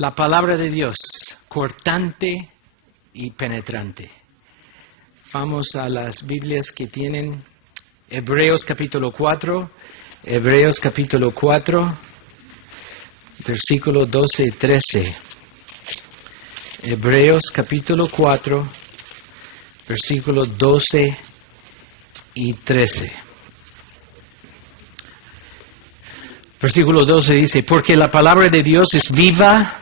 La palabra de Dios, cortante y penetrante. Vamos a las Biblias que tienen Hebreos capítulo 4, versículo 12 y 13. Hebreos capítulo 4, versículo 12 y 13. Versículo 12 dice, porque la palabra de Dios es viva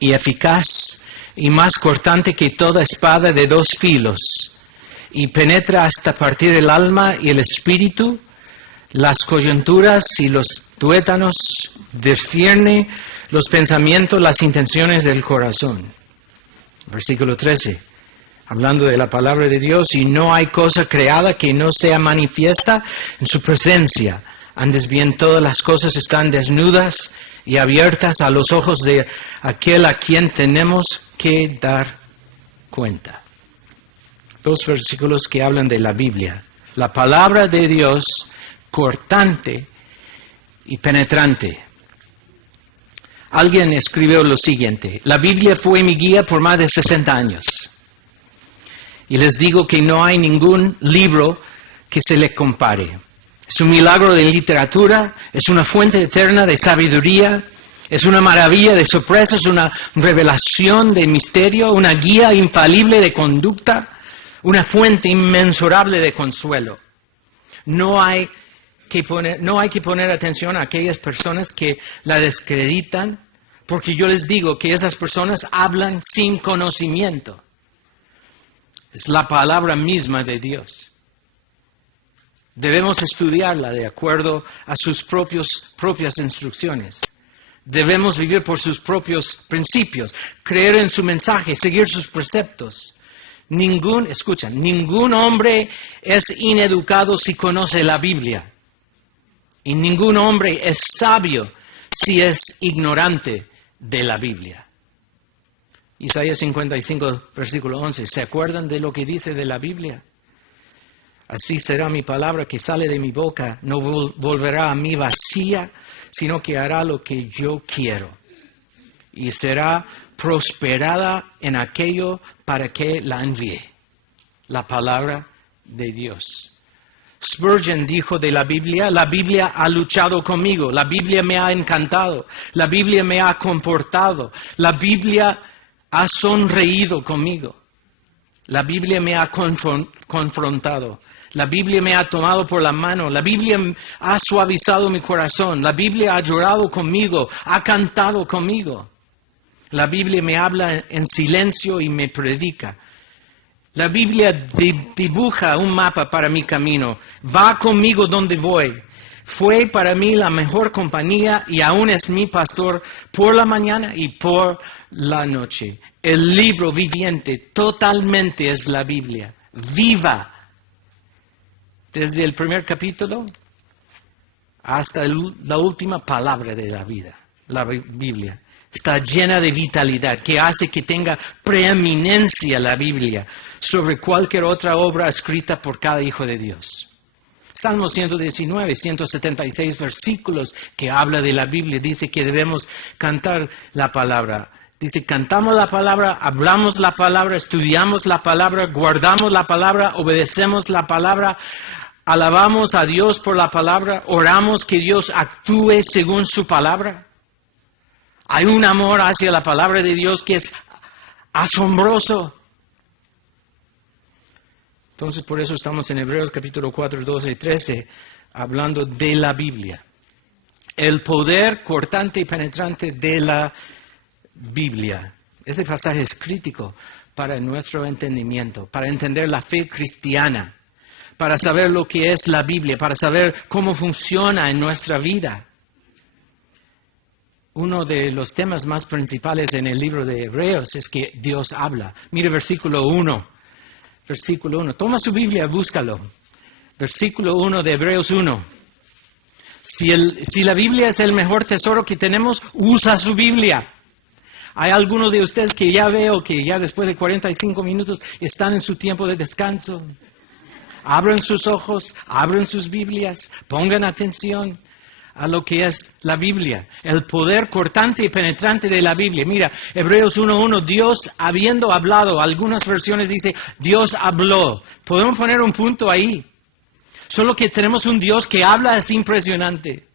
y eficaz y más cortante que toda espada de dos filos, y penetra hasta partir el alma y el espíritu, las coyunturas y los tuétanos, discierne los pensamientos, las intenciones del corazón. Versículo 13, hablando de la palabra de Dios, y no hay cosa creada que no sea manifiesta en su presencia. Antes bien, todas las cosas están desnudas y abiertas a los ojos de aquel a quien tenemos que dar cuenta. Dos versículos que hablan de la Biblia. La palabra de Dios, cortante y penetrante. Alguien escribió lo siguiente: la Biblia fue mi guía por más de 60 años. Y les digo que no hay ningún libro que se le compare. Es un milagro de literatura, es una fuente eterna de sabiduría, es una maravilla de sorpresas, una revelación de misterio, una guía infalible de conducta, una fuente inmensurable de consuelo. No hay que poner atención a aquellas personas que la descreditan, porque yo les digo que esas personas hablan sin conocimiento. Es la palabra misma de Dios. Debemos estudiarla de acuerdo a sus propias instrucciones. Debemos vivir por sus propios principios, creer en su mensaje, seguir sus preceptos. Ningún hombre es ineducado si conoce la Biblia. Y ningún hombre es sabio si es ignorante de la Biblia. Isaías 55, versículo 11. ¿Se acuerdan de lo que dice de la Biblia? Así será mi palabra que sale de mi boca, no volverá a mí vacía, sino que hará lo que yo quiero. Y será prosperada en aquello para que la envíe. La palabra de Dios. Spurgeon dijo de la Biblia ha luchado conmigo, la Biblia me ha encantado, la Biblia me ha comportado, la Biblia ha sonreído conmigo, la Biblia me ha confrontado. La Biblia me ha tomado por la mano, la Biblia ha suavizado mi corazón, la Biblia ha llorado conmigo, ha cantado conmigo. La Biblia me habla en silencio y me predica. La Biblia dibuja un mapa para mi camino, va conmigo donde voy. Fue para mí la mejor compañía y aún es mi pastor por la mañana y por la noche. El libro viviente totalmente es la Biblia, viva. Desde el primer capítulo hasta la última palabra de la vida, la Biblia. Está llena de vitalidad que hace que tenga preeminencia la Biblia sobre cualquier otra obra escrita por cada hijo de Dios. Salmo 119, 176 versículos que habla de la Biblia. Dice que debemos cantar la palabra. Dice, cantamos la palabra, hablamos la palabra, estudiamos la palabra, guardamos la palabra, obedecemos la palabra. Alabamos a Dios por la palabra, oramos que Dios actúe según su palabra. Hay un amor hacia la palabra de Dios que es asombroso. Entonces, por eso estamos en Hebreos capítulo 4, 12 y 13, hablando de la Biblia. El poder cortante y penetrante de la Biblia. Este pasaje es crítico para nuestro entendimiento, para entender la fe cristiana, para saber lo que es la Biblia, para saber cómo funciona en nuestra vida. Uno de los temas más principales en el libro de Hebreos es que Dios habla. Mire versículo 1. Versículo 1. Toma su Biblia, búscalo. Versículo 1 de Hebreos 1. Si la Biblia es el mejor tesoro que tenemos, usa su Biblia. Hay algunos de ustedes que ya veo que ya después de 45 minutos están en su tiempo de descanso. Abran sus ojos, abran sus Biblias, pongan atención. a lo que es la Biblia, el poder cortante y penetrante de la Biblia. Mira, Hebreos 1:1, Dios habiendo hablado, algunas versiones dice, Dios habló. Podemos poner un punto ahí. Solo que tenemos un Dios que habla es impresionante.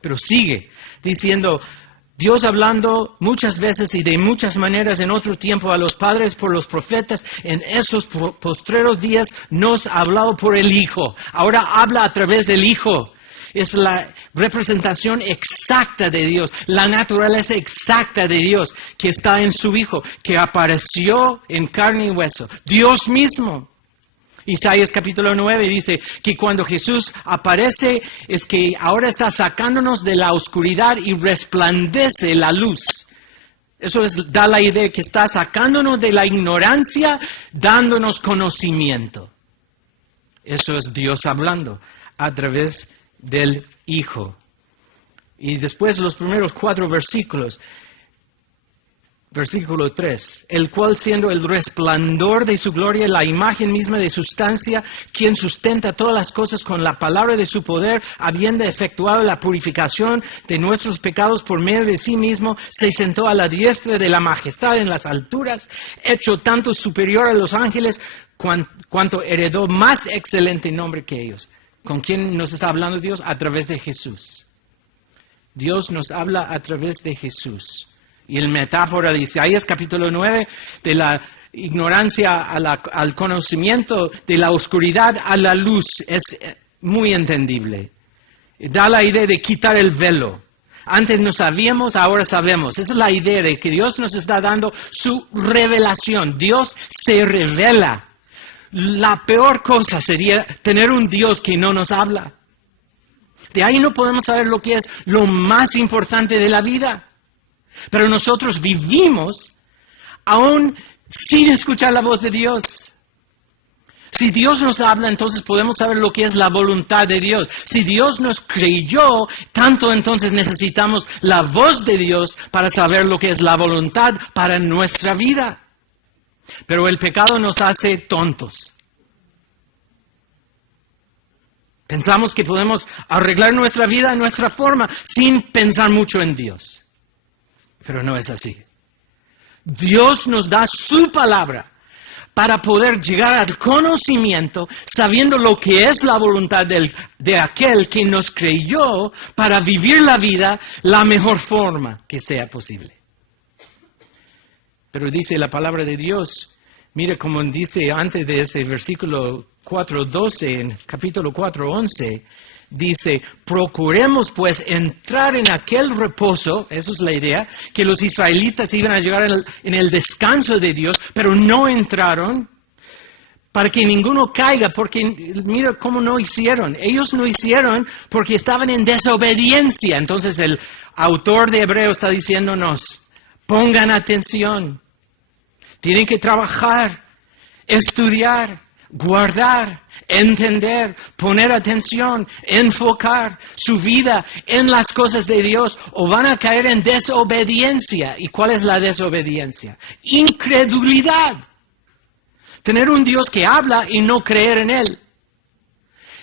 Pero sigue diciendo, Dios hablando muchas veces y de muchas maneras en otro tiempo a los padres por los profetas, en esos postreros días nos ha hablado por el Hijo. Ahora habla a través del Hijo. Es la representación exacta de Dios, la naturaleza exacta de Dios que está en su Hijo, que apareció en carne y hueso. Dios mismo. Isaías capítulo 9 dice que cuando Jesús aparece es que ahora está sacándonos de la oscuridad y resplandece la luz. Eso da la idea que está sacándonos de la ignorancia, dándonos conocimiento. Eso es Dios hablando a través del Hijo. Y después los primeros 4 versículos. Versículo 3, el cual siendo el resplandor de su gloria, la imagen misma de sustancia, quien sustenta todas las cosas con la palabra de su poder, habiendo efectuado la purificación de nuestros pecados por medio de sí mismo, se sentó a la diestra de la majestad en las alturas, hecho tanto superior a los ángeles, cuanto heredó más excelente nombre que ellos. ¿Con quién nos está hablando Dios? A través de Jesús. Dios nos habla a través de Jesús. Y el metáfora de Isaías capítulo 9, de la ignorancia al conocimiento, de la oscuridad a la luz, es muy entendible. Da la idea de quitar el velo. Antes no sabíamos, ahora sabemos. Esa es la idea de que Dios nos está dando su revelación. Dios se revela. La peor cosa sería tener un Dios que no nos habla. De ahí no podemos saber lo que es lo más importante de la vida. Pero nosotros vivimos aún sin escuchar la voz de Dios. Si Dios nos habla, entonces podemos saber lo que es la voluntad de Dios. Si Dios nos creyó, tanto entonces necesitamos la voz de Dios para saber lo que es la voluntad para nuestra vida. Pero el pecado nos hace tontos. Pensamos que podemos arreglar nuestra vida a nuestra forma sin pensar mucho en Dios. Pero no es así. Dios nos da su palabra para poder llegar al conocimiento, sabiendo lo que es la voluntad de aquel que nos creyó para vivir la vida la mejor forma que sea posible. Pero dice la palabra de Dios, mire como dice antes de ese versículo 4:12, en capítulo 4:11, dice, procuremos pues entrar en aquel reposo, eso es la idea, que los israelitas iban a llegar en el descanso de Dios, pero no entraron, para que ninguno caiga, porque mira cómo no hicieron. Ellos no hicieron porque estaban en desobediencia. Entonces el autor de Hebreos está diciéndonos, pongan atención, tienen que trabajar, estudiar, guardar, entender, poner atención, enfocar su vida en las cosas de Dios o van a caer en desobediencia. ¿Y cuál es la desobediencia? Incredulidad. Tener un Dios que habla y no creer en Él.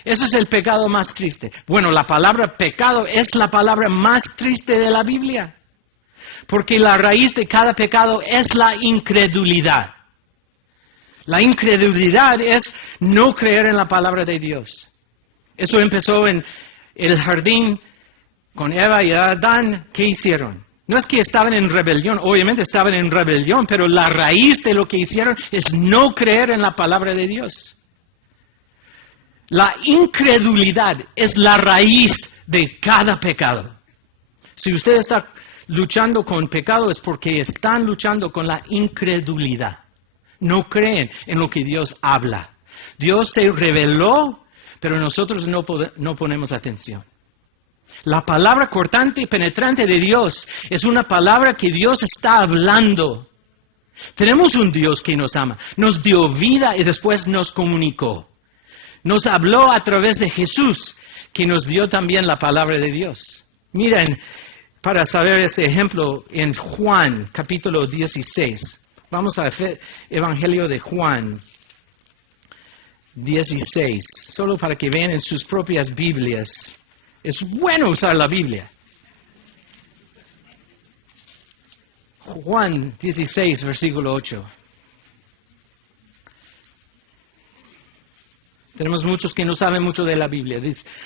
Eso es el pecado más triste. Bueno, la palabra pecado es la palabra más triste de la Biblia. Porque la raíz de cada pecado es la incredulidad. La incredulidad es no creer en la palabra de Dios. Eso empezó en el jardín con Eva y Adán. ¿Qué hicieron? No es que estaban en rebelión, obviamente estaban en rebelión, pero la raíz de lo que hicieron es no creer en la palabra de Dios. La incredulidad es la raíz de cada pecado. Si usted está luchando con pecado es porque están luchando con la incredulidad. No creen en lo que Dios habla. Dios se reveló, pero nosotros no ponemos atención. La palabra cortante y penetrante de Dios es una palabra que Dios está hablando. Tenemos un Dios que nos ama, nos dio vida y después nos comunicó. Nos habló a través de Jesús, que nos dio también la palabra de Dios. Miren, para saber ese ejemplo, en Juan capítulo 16. Vamos a ver Evangelio de Juan 16, solo para que vean en sus propias Biblias Es bueno usar la Biblia. Juan 16, versículo 8. Tenemos muchos que no saben mucho de la Biblia.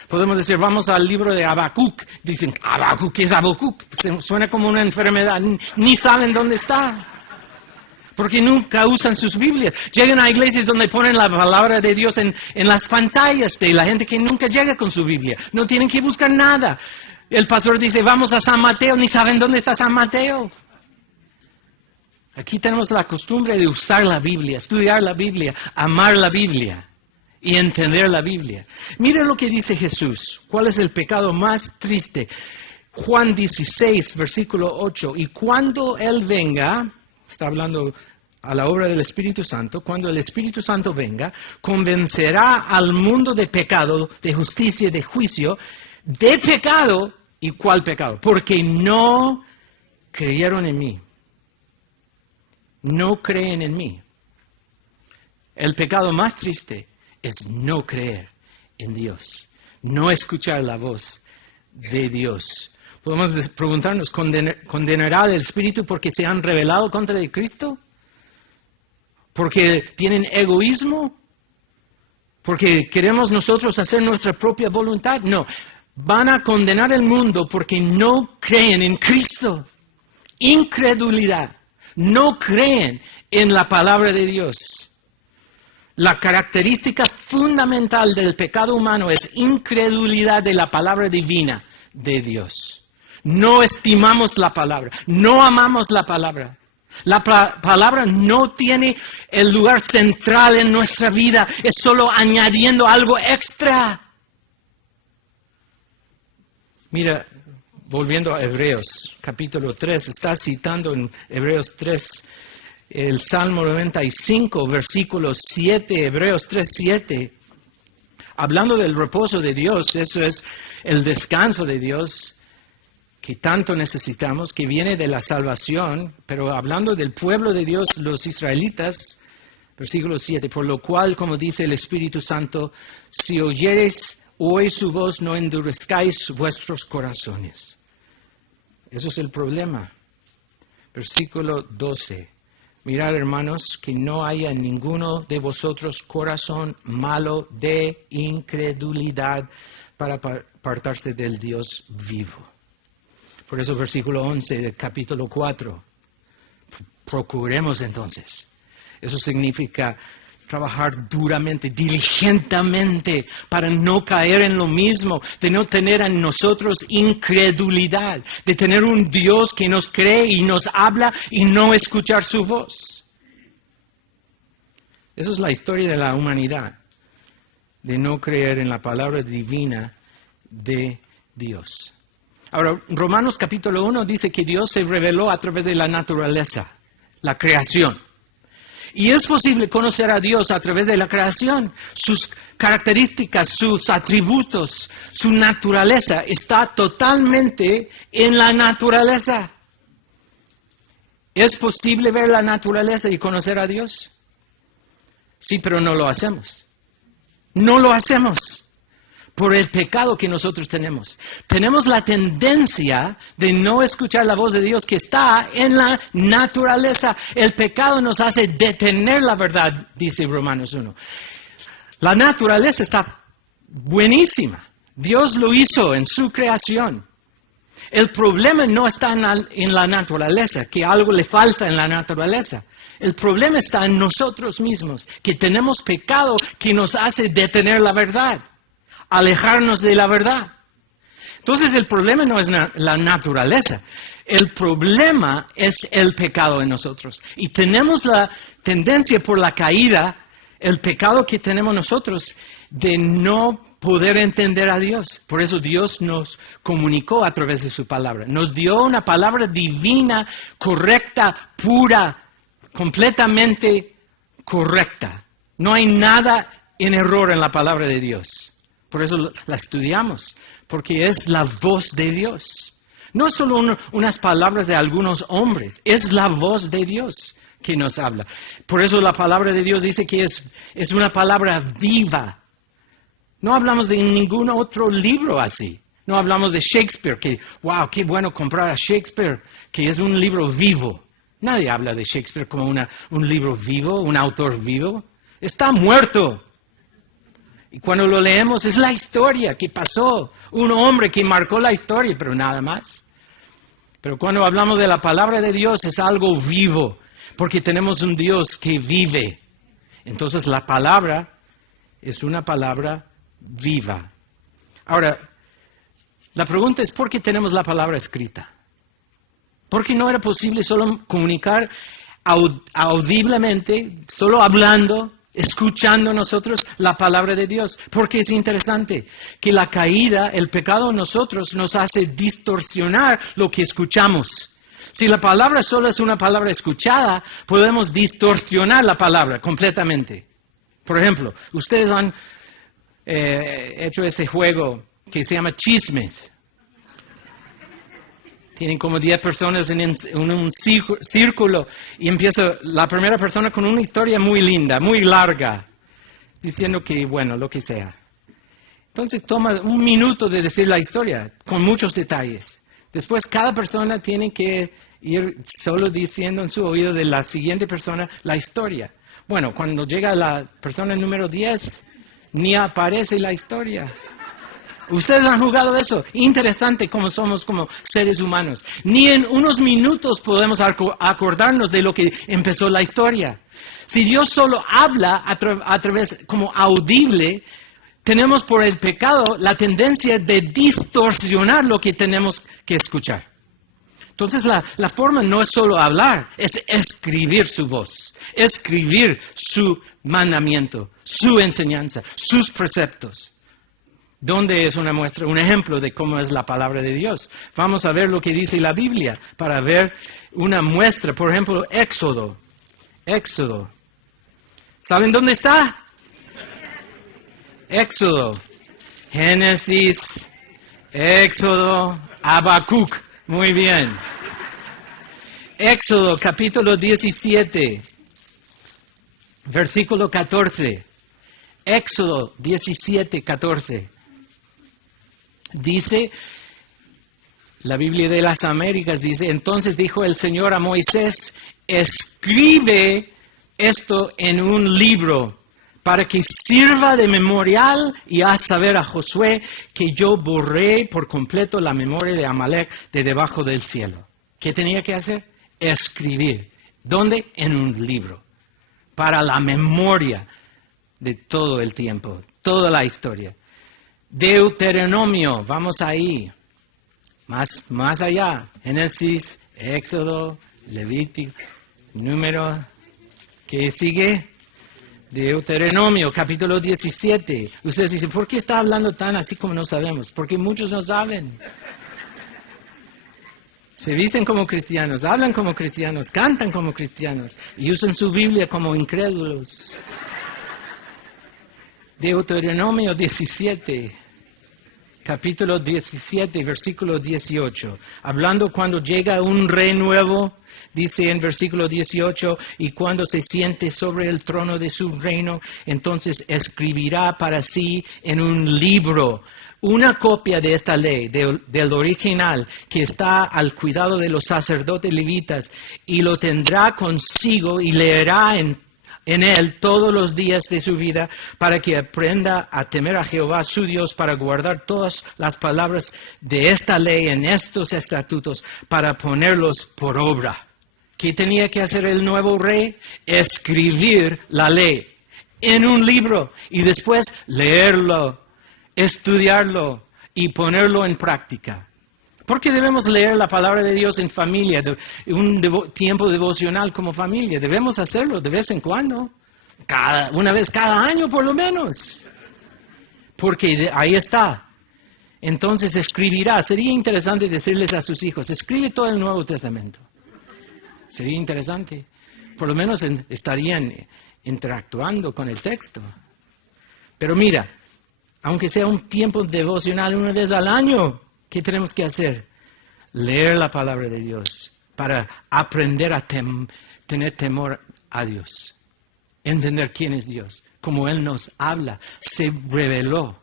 Podemos decir, vamos al libro de Habacuc. Dicen, Habacuc, ¿qué es Habacuc? Suena como una enfermedad. Ni saben dónde está. Porque nunca usan sus Biblias. Llegan a iglesias donde ponen la palabra de Dios en las pantallas de la gente que nunca llega con su Biblia. No tienen que buscar nada. El pastor dice, vamos a San Mateo. Ni saben dónde está San Mateo. Aquí tenemos la costumbre de usar la Biblia, estudiar la Biblia, amar la Biblia y entender la Biblia. Miren lo que dice Jesús. ¿Cuál es el pecado más triste? Juan 16, versículo 8. Y cuando Él venga, está hablando a la obra del Espíritu Santo, cuando el Espíritu Santo venga, convencerá al mundo de pecado, de justicia y de juicio, de pecado. ¿Y cuál pecado? Porque no creyeron en mí. No creen en mí. El pecado más triste es no creer en Dios, no escuchar la voz de Dios. Podemos preguntarnos, ¿condenará el Espíritu porque se han rebelado contra el Cristo? ¿Porque tienen egoísmo? ¿Porque queremos nosotros hacer nuestra propia voluntad? No, van a condenar el mundo porque no creen en Cristo. Incredulidad. No creen en la palabra de Dios. La característica fundamental del pecado humano es incredulidad de la palabra divina de Dios. No estimamos la palabra, no amamos la palabra. La palabra no tiene el lugar central en nuestra vida, es solo añadiendo algo extra. Mira, volviendo a Hebreos, capítulo 3, está citando en Hebreos 3 el Salmo 95, versículo 7, Hebreos 3, 7. Hablando del reposo de Dios, eso es el descanso de Dios que tanto necesitamos, que viene de la salvación, pero hablando del pueblo de Dios, los israelitas, versículo 7, por lo cual, como dice el Espíritu Santo, si oyereis hoy su voz, no endurezcáis vuestros corazones. Eso es el problema. Versículo 12. Mirad, hermanos, que no haya en ninguno de vosotros corazón malo de incredulidad para apartarse del Dios vivo. Por eso versículo 11 del capítulo 4. Procuremos entonces. Eso significa trabajar duramente, diligentemente, para no caer en lo mismo, de no tener en nosotros incredulidad, de tener un Dios que nos cree y nos habla y no escuchar su voz. Esa es la historia de la humanidad, de no creer en la palabra divina de Dios. Ahora, Romanos capítulo 1 dice que Dios se reveló a través de la naturaleza, la creación. Y es posible conocer a Dios a través de la creación. Sus características, sus atributos, su naturaleza está totalmente en la naturaleza. ¿Es posible ver la naturaleza y conocer a Dios? Sí, pero no lo hacemos. No lo hacemos. Por el pecado que nosotros tenemos. Tenemos la tendencia de no escuchar la voz de Dios que está en la naturaleza. El pecado nos hace detener la verdad, dice Romanos 1. La naturaleza está buenísima. Dios lo hizo en su creación. El problema no está en la naturaleza, que algo le falta en la naturaleza. El problema está en nosotros mismos, que tenemos pecado que nos hace detener la verdad. Alejarnos de la verdad. Entonces el problema no es la naturaleza, el problema es el pecado en nosotros. Y tenemos la tendencia por la caída, el pecado que tenemos nosotros, de no poder entender a Dios. Por eso Dios nos comunicó a través de su palabra. Nos dio una palabra divina, correcta, pura, completamente correcta. No hay nada en error en la palabra de Dios. Por eso la estudiamos, porque es la voz de Dios. No solo unas palabras de algunos hombres, es la voz de Dios que nos habla. Por eso la palabra de Dios dice que es una palabra viva. No hablamos de ningún otro libro así. No hablamos de Shakespeare, que, wow, qué bueno comprar a Shakespeare, que es un libro vivo. Nadie habla de Shakespeare como un libro vivo, un autor vivo. Está muerto. Y cuando lo leemos es la historia que pasó. Un hombre que marcó la historia, pero nada más. Pero cuando hablamos de la palabra de Dios es algo vivo, porque tenemos un Dios que vive. Entonces la palabra es una palabra viva. Ahora, la pregunta es, ¿por qué tenemos la palabra escrita? ¿Por qué no era posible solo comunicar audiblemente, solo hablando, escuchando nosotros la palabra de Dios? Porque es interesante que la caída, el pecado en nosotros nos hace distorsionar lo que escuchamos. Si la palabra solo es una palabra escuchada, podemos distorsionar la palabra completamente. Por ejemplo, ustedes han hecho ese juego que se llama chismes. Tienen como 10 personas en un círculo y empieza la primera persona con una historia muy linda, muy larga, diciendo que, bueno, lo que sea. Entonces toma un minuto de decir la historia con muchos detalles. Después cada persona tiene que ir solo diciendo en su oído de la siguiente persona la historia. Bueno, cuando llega la persona número 10, ni aparece la historia. Ustedes han jugado eso. Interesante cómo somos como seres humanos. Ni en unos minutos podemos acordarnos de lo que empezó la historia. Si Dios solo habla a través como audible, tenemos por el pecado la tendencia de distorsionar lo que tenemos que escuchar. Entonces la forma no es solo hablar, es escribir su voz, escribir su mandamiento, su enseñanza, sus preceptos. ¿Dónde es una muestra, un ejemplo de cómo es la palabra de Dios? Vamos a ver lo que dice la Biblia para ver una muestra. Por ejemplo, Éxodo. Éxodo. ¿Saben dónde está? Éxodo. Génesis. Éxodo. Habacuc. Muy bien. Éxodo capítulo 17. Versículo 14. Éxodo 17, 14. Dice, la Biblia de las Américas dice, entonces dijo el Señor a Moisés, escribe esto en un libro para que sirva de memorial y haz saber a Josué que yo borré por completo la memoria de Amalek de debajo del cielo. ¿Qué tenía que hacer? Escribir. ¿Dónde? En un libro. Para la memoria de todo el tiempo, toda la historia. Deuteronomio, vamos ahí, más allá, Génesis, Éxodo, Levítico, Número, ¿qué sigue? Deuteronomio, capítulo 17. Ustedes dicen, ¿por qué está hablando tan así como no sabemos? Porque muchos no saben. Se visten como cristianos, hablan como cristianos, cantan como cristianos y usan su Biblia como incrédulos. Deuteronomio 17, capítulo 17, versículo 18. Hablando cuando llega un rey nuevo, dice en versículo 18, y cuando se siente sobre el trono de su reino, entonces escribirá para sí en un libro una copia de esta ley, del original, que está al cuidado de los sacerdotes levitas, y lo tendrá consigo y leerá en él todos los días de su vida, para que aprenda a temer a Jehová su Dios, para guardar todas las palabras de esta ley en estos estatutos, para ponerlos por obra. ¿Qué tenía que hacer el nuevo rey? Escribir la ley en un libro y después leerlo, estudiarlo y ponerlo en práctica. ¿Por qué debemos leer la palabra de Dios en familia, un tiempo devocional como familia? Debemos hacerlo de vez en cuando, una vez cada año por lo menos, porque ahí está. Entonces escribirá. Sería interesante decirles a sus hijos, escribe todo el Nuevo Testamento. Sería interesante. Por lo menos estarían interactuando con el texto. Pero mira, aunque sea un tiempo devocional una vez al año, ¿qué tenemos que hacer? Leer la palabra de Dios para aprender a tener temor a Dios. Entender quién es Dios. Como Él nos habla, se reveló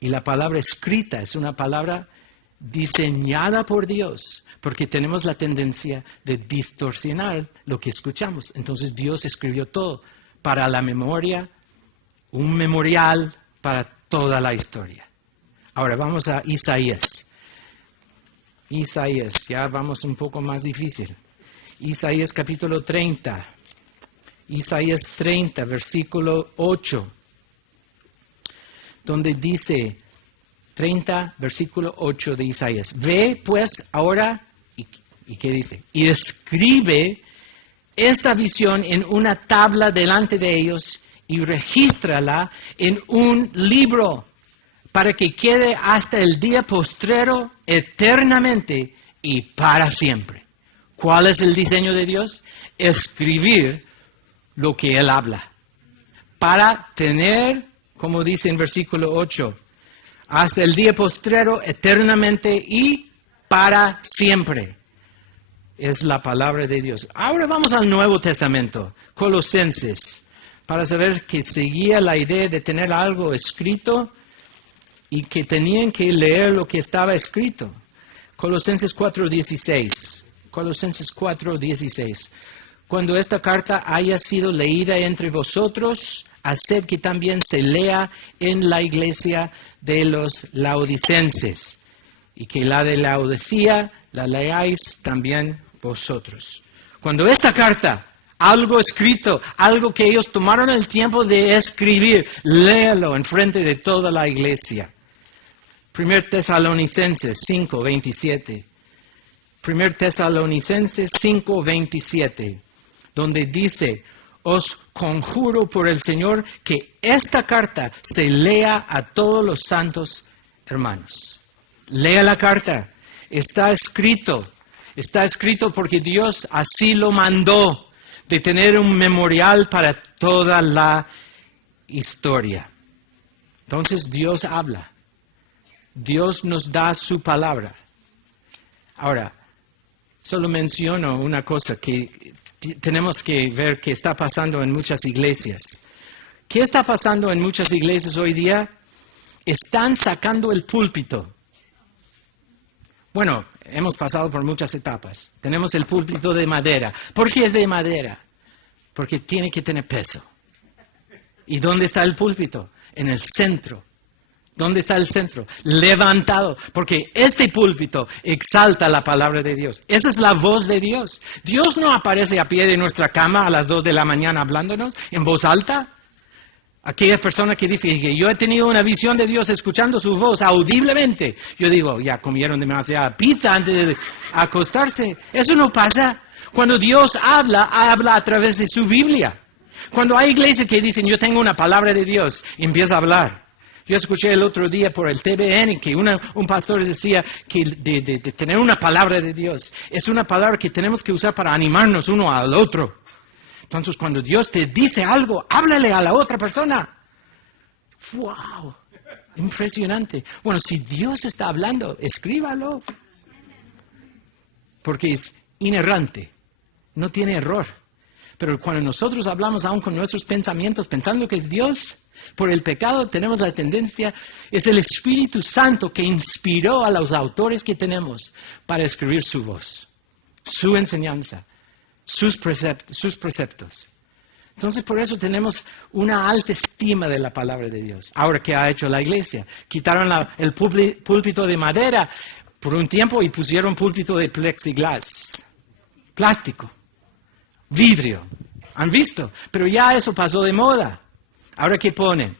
Y la palabra escrita es una palabra diseñada por Dios, porque tenemos la tendencia de distorsionar lo que escuchamos. Entonces Dios escribió todo para la memoria, un memorial para toda la historia. Ahora vamos a Isaías. Isaías, ya vamos un poco más difícil. Isaías capítulo 30. Isaías 30, versículo 8. Donde dice, 30, versículo 8 de Isaías. Ve pues ahora, ¿y qué dice? Y escribe esta visión en una tabla delante de ellos y regístrala en un libro para que quede hasta el día postrero eternamente y para siempre. ¿Cuál es el diseño de Dios? Escribir lo que Él habla. Para tener, como dice en versículo 8, hasta el día postrero eternamente y para siempre. Es la palabra de Dios. Ahora vamos al Nuevo Testamento, Colosenses, para saber que seguía la idea de tener algo escrito y que tenían que leer lo que estaba escrito. Colosenses 4:16. Colosenses 4:16. Cuando esta carta haya sido leída entre vosotros, haced que también se lea en la iglesia de los laodicenses, y que la de Laodicea la leáis también vosotros. Cuando esta carta, algo escrito, algo que ellos tomaron el tiempo de escribir, léalo en frente de toda la iglesia. 1 Tesalonicenses 5:27. 1 Tesalonicenses 5:27, donde dice, os conjuro por el Señor que esta carta se lea a todos los santos hermanos. Lea la carta. Está escrito porque Dios así lo mandó, de tener un memorial para toda la historia. Entonces Dios habla. Dios nos da su palabra. Ahora, solo menciono una cosa que tenemos que ver que está pasando en muchas iglesias. ¿Qué está pasando en muchas iglesias hoy día? Están sacando el púlpito. Bueno, hemos pasado por muchas etapas. Tenemos el púlpito de madera. ¿Por qué es de madera? Porque tiene que tener peso. ¿Y dónde está el púlpito? En el centro. ¿Dónde está el centro? Levantado, porque este púlpito exalta la palabra de Dios. Esa es la voz de Dios. Dios no aparece a pie de nuestra cama a las 2 de la mañana hablándonos en voz alta. Aquellas personas que dicen que yo he tenido una visión de Dios escuchando su voz audiblemente. Yo digo, ya comieron demasiada pizza antes de acostarse. Eso no pasa. Cuando Dios habla a través de su Biblia. Cuando hay iglesias que dicen, yo tengo una palabra de Dios, y empieza a hablar. Yo escuché el otro día por el TVN que un pastor decía que de tener una palabra de Dios es una palabra que tenemos que usar para animarnos uno al otro. Entonces, cuando Dios te dice algo, háblale a la otra persona. ¡Wow! Impresionante. Bueno, si Dios está hablando, escríbalo. Porque es inerrante, no tiene error. Pero cuando nosotros hablamos aún con nuestros pensamientos, pensando que es Dios, por el pecado tenemos la tendencia, es el Espíritu Santo que inspiró a los autores que tenemos para escribir su voz, su enseñanza, sus preceptos. Entonces, por eso tenemos una alta estima de la palabra de Dios. Ahora, ¿qué ha hecho la iglesia? Quitaron el púlpito de madera por un tiempo y pusieron púlpito de plexiglas, plástico, vidrio. ¿Han visto? Pero ya eso pasó de moda. Ahora, ¿qué ponen?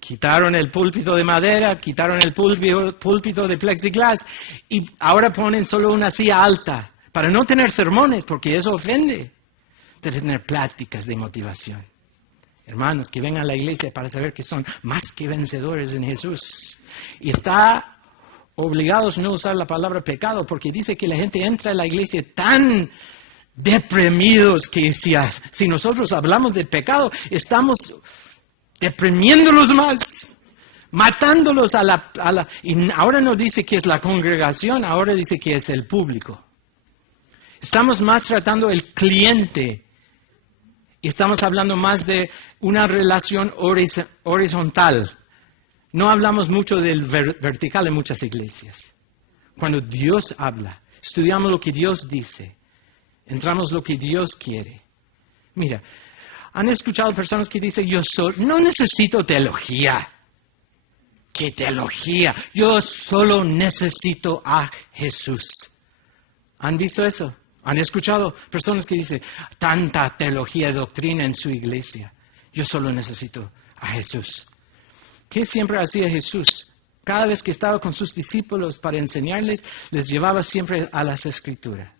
Quitaron el púlpito de madera, quitaron el púlpito de plexiglas y ahora ponen solo una silla alta para no tener sermones, porque eso ofende. De tener pláticas de motivación. Hermanos, que vengan a la iglesia para saber que son más que vencedores en Jesús. Y está obligados a no usar la palabra pecado, porque dice que la gente entra a la iglesia tan deprimidos que si nosotros hablamos de pecado, estamos deprimiéndolos más, matándolos y ahora no dice que es la congregación, ahora dice que es el público. Estamos más tratando el cliente y estamos hablando más de una relación horizontal, No hablamos mucho del vertical en muchas iglesias. Cuando Dios habla, estudiamos lo que Dios dice, entramos lo que Dios quiere. Mira, ¿han escuchado personas que dicen, no necesito teología? ¿Qué teología? Yo solo necesito a Jesús. ¿Han visto eso? ¿Han escuchado personas que dicen, tanta teología y doctrina en su iglesia? Yo solo necesito a Jesús. ¿Qué siempre hacía Jesús? Cada vez que estaba con sus discípulos para enseñarles, les llevaba siempre a las Escrituras.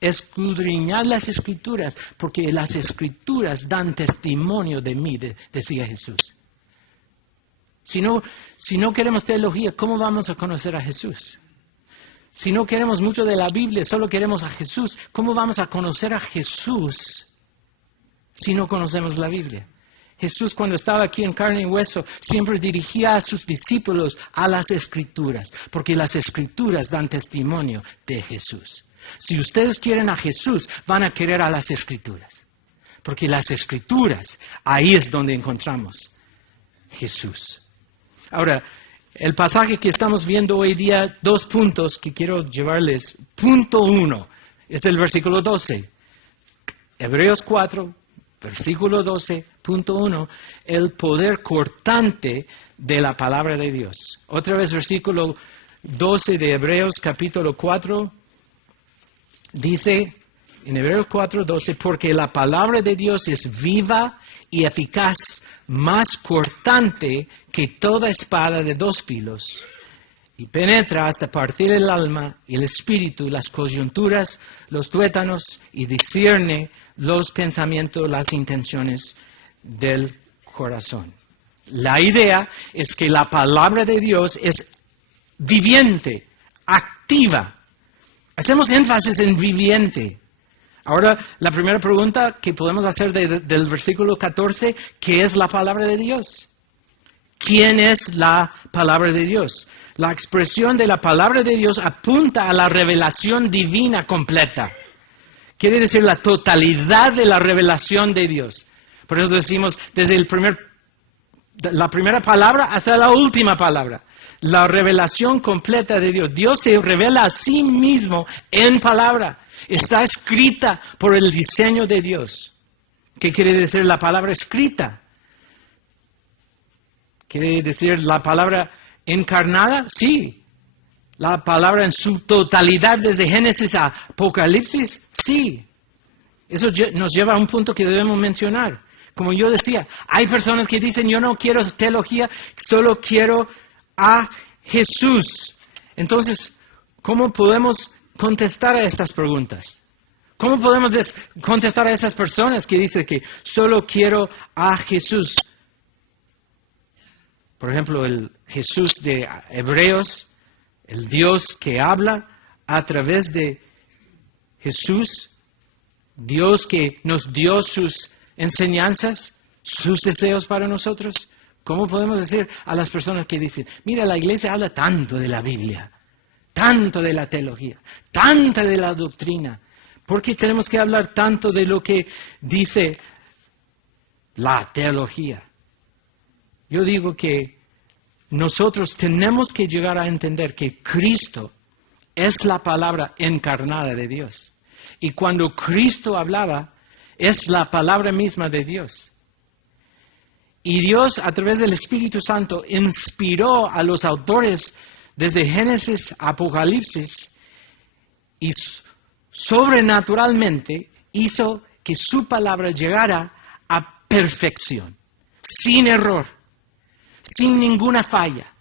Escudriñad las Escrituras, porque las Escrituras dan testimonio de mí, decía Jesús. Si no queremos teología, ¿cómo vamos a conocer a Jesús? Si no queremos mucho de la Biblia, solo queremos a Jesús, ¿cómo vamos a conocer a Jesús si no conocemos la Biblia? Jesús, cuando estaba aquí en carne y hueso, siempre dirigía a sus discípulos a las Escrituras, porque las Escrituras dan testimonio de Jesús. Si ustedes quieren a Jesús, van a querer a las Escrituras, porque las Escrituras, ahí es donde encontramos Jesús. Ahora, el pasaje que estamos viendo hoy día, 2 puntos que quiero llevarles. Punto 1 es el versículo 12. Hebreos 4, versículo 12, punto 1, el poder cortante de la palabra de Dios. Otra vez, versículo 12 de Hebreos capítulo 4, dice en Hebreos 4, 12, porque la palabra de Dios es viva y eficaz, más cortante que toda espada de 2 filos, y penetra hasta partir el alma y el espíritu, las coyunturas, los tuétanos, y discierne los pensamientos, las intenciones del corazón. La idea es que la palabra de Dios es viviente, activa. Hacemos énfasis en viviente. Ahora, la primera pregunta que podemos hacer del versículo 14, ¿qué es la palabra de Dios? ¿Quién es la palabra de Dios? La expresión de la palabra de Dios apunta a la revelación divina completa. Quiere decir la totalidad de la revelación de Dios. Por eso decimos desde la primera palabra hasta la última palabra. La revelación completa de Dios. Dios se revela a sí mismo en palabra. Está escrita por el diseño de Dios. ¿Qué quiere decir la palabra escrita? ¿Quiere decir la palabra encarnada? Sí. ¿La palabra en su totalidad desde Génesis a Apocalipsis? Sí. Eso nos lleva a un punto que debemos mencionar. Como yo decía, hay personas que dicen, yo no quiero teología, solo quiero a Jesús. Entonces, ¿cómo podemos contestar a estas preguntas? ¿Cómo podemos contestar a esas personas que dicen que solo quiero a Jesús? Por ejemplo, el Jesús de Hebreos, el Dios que habla a través de Jesús, Dios que nos dio sus enseñanzas, sus deseos para nosotros. ¿Cómo podemos decir a las personas que dicen, mira, la iglesia habla tanto de la Biblia, tanto de la teología, tanta de la doctrina? ¿Por qué tenemos que hablar tanto de lo que dice la teología? Yo digo que nosotros tenemos que llegar a entender que Cristo es la palabra encarnada de Dios. Y cuando Cristo hablaba, es la palabra misma de Dios. Y Dios, a través del Espíritu Santo, inspiró a los autores desde Génesis a Apocalipsis y sobrenaturalmente hizo que su palabra llegara a perfección, sin error, sin ninguna falla.